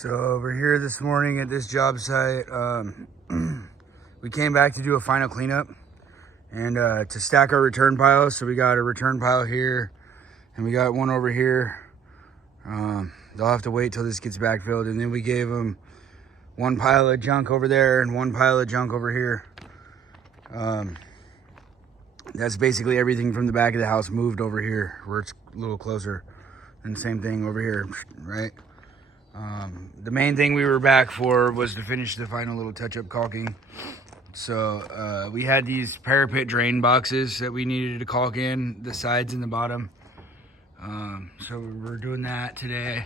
So we're here this morning at this job site. We came back to do a final cleanup and to stack our return piles. So we got a return pile here and we got one over here. They'll have to wait till this gets backfilled, and then we gave them one pile of junk over there and one pile of junk over here. That's basically everything from the back of the house moved over here where it's a little closer, and same thing over here, right? The main thing we were back for was to finish the final little touch-up caulking. So we had these parapet drain boxes that we needed to caulk in, the sides and the bottom. So we're doing that today.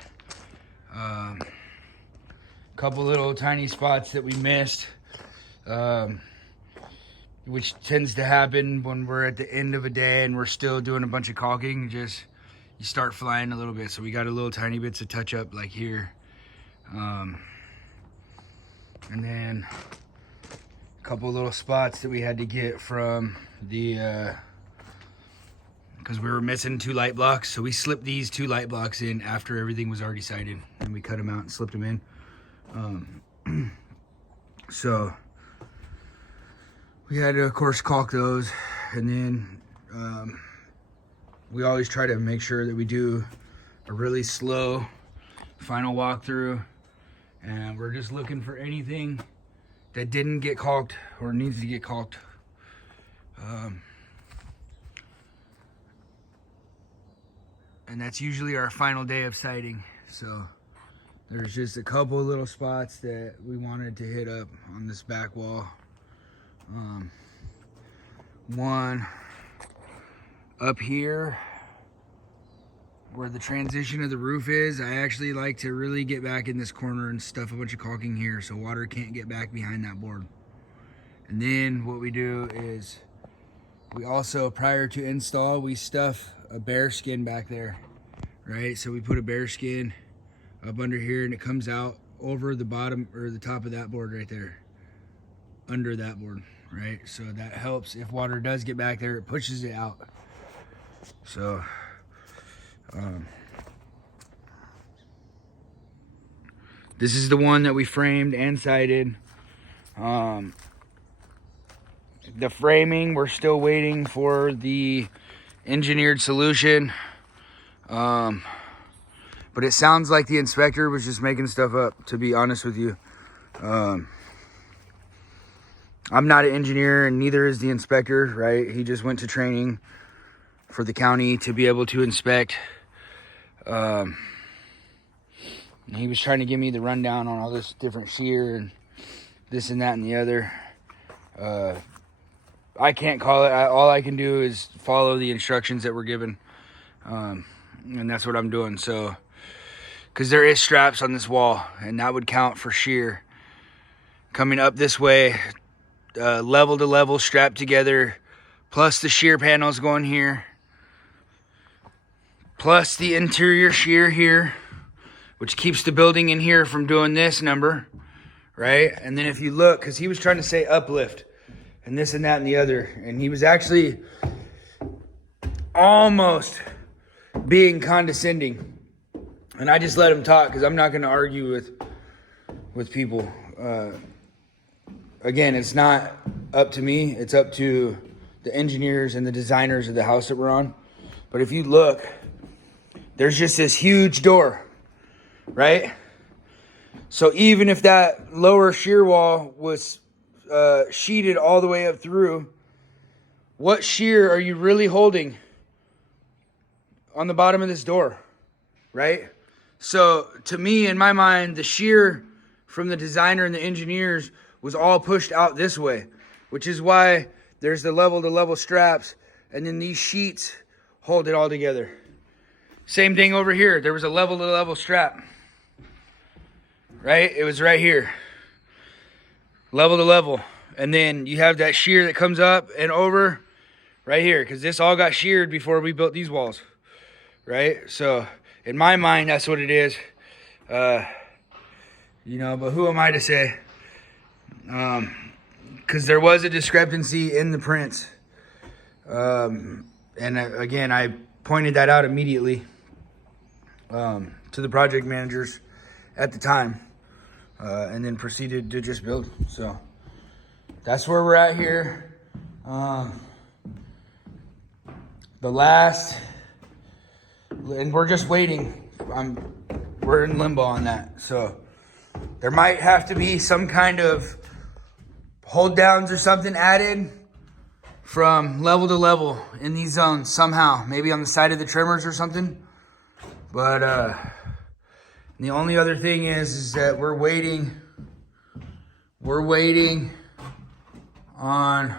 Couple little tiny spots that we missed, which tends to happen when we're at the end of a day and we're still doing a bunch of caulking. You start flying a little bit. So we got a little tiny bits of touch up like here. And then a couple little spots that we had to get from the, because we were missing 2 light blocks. So we slipped these 2 light blocks in after everything was already sighted, and we cut them out and slipped them in. So we had to, of course, caulk those. And then we always try to make sure that we do a really slow final walkthrough, and we're just looking for anything that didn't get caulked or needs to get caulked. And that's usually our final day of sighting. So there's just a couple of little spots that we wanted to hit up on this back wall. One up here where the transition of the roof is. I actually like to really get back in this corner and stuff a bunch of caulking here so water can't get back behind that board. And then what we do is we also, prior to install, we stuff a bear skin back there, right? So we put a bear skin up under here and it comes out over the bottom or the top of that board right there, under that board, right? So that helps if water does get back there, it pushes it out. So this is the one that we framed and sided. The framing, we're still waiting for the engineered solution. But it sounds like the inspector was just making stuff up, to be honest with you. I'm not an engineer and neither is the inspector, right? He just went to training for the county to be able to inspect. He was trying to give me the rundown on all this different shear and this and that and the other. I can't call it. All I can do is follow the instructions that we're given. And that's what I'm doing. So, because there is straps on this wall and that would count for shear. Coming up this way, level to level, strapped together, plus the shear panels going here, plus the interior shear here, which keeps the building in here from doing this number, right? And then if you look, because he was trying to say uplift and this and that and the other, and he was actually almost being condescending, and I just let him talk because I'm not going to argue with people. Again, it's not up to me, it's up to the engineers and the designers of the house that we're on. But if you look, there's just this huge door, right? So even if that lower shear wall was sheeted all the way up through, what shear are you really holding on the bottom of this door, right? So to me, in my mind, the shear from the designer and the engineers was all pushed out this way, which is why there's the level to level straps, and then these sheets hold it all together. Same thing over here. There was a level to level strap, right? It was right here, level to level. And then you have that shear that comes up and over right here, because this all got sheared before we built these walls, right? So in my mind, that's what it is. You know, but who am I to say? Because there was a discrepancy in the prints. And again, I pointed that out immediately to the project managers, at the time, and then proceeded to just build. So that's where we're at here. And we're just waiting. We're in limbo on that. So there might have to be some kind of hold downs or something added from level to level in these zones somehow, maybe on the side of the trimmers or something. But the only other thing is that we're waiting on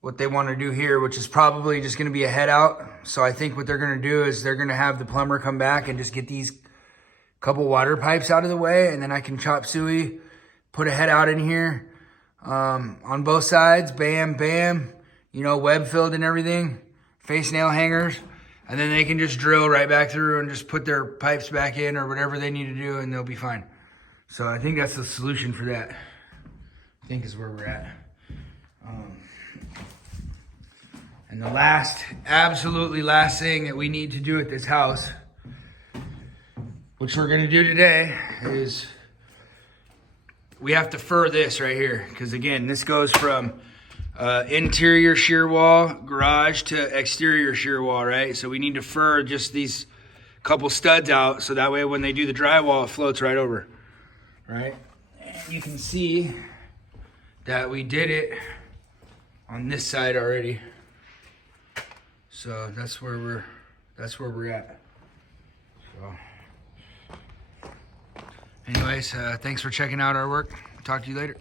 what they want to do here, which is probably just going to be a head out. So I think what they're going to do is they're going to have the plumber come back and just get these couple water pipes out of the way, and then I can chop suey, put a head out in here on both sides, bam, bam, web filled and everything, face nail hangers, and then they can just drill right back through and just put their pipes back in or whatever they need to do, and they'll be fine. So I think that's the solution for that. I think is where we're at. And the absolutely last thing that we need to do at this house, which we're gonna do today, is we have to fur this right here. Because again, this goes from interior shear wall, garage, to exterior shear wall, right? So we need to fur just these couple studs out so that way when they do the drywall, it floats right over, right? And you can see that we did it on this side already. So that's where we're at. So anyways, thanks for checking out our work. Talk to you later.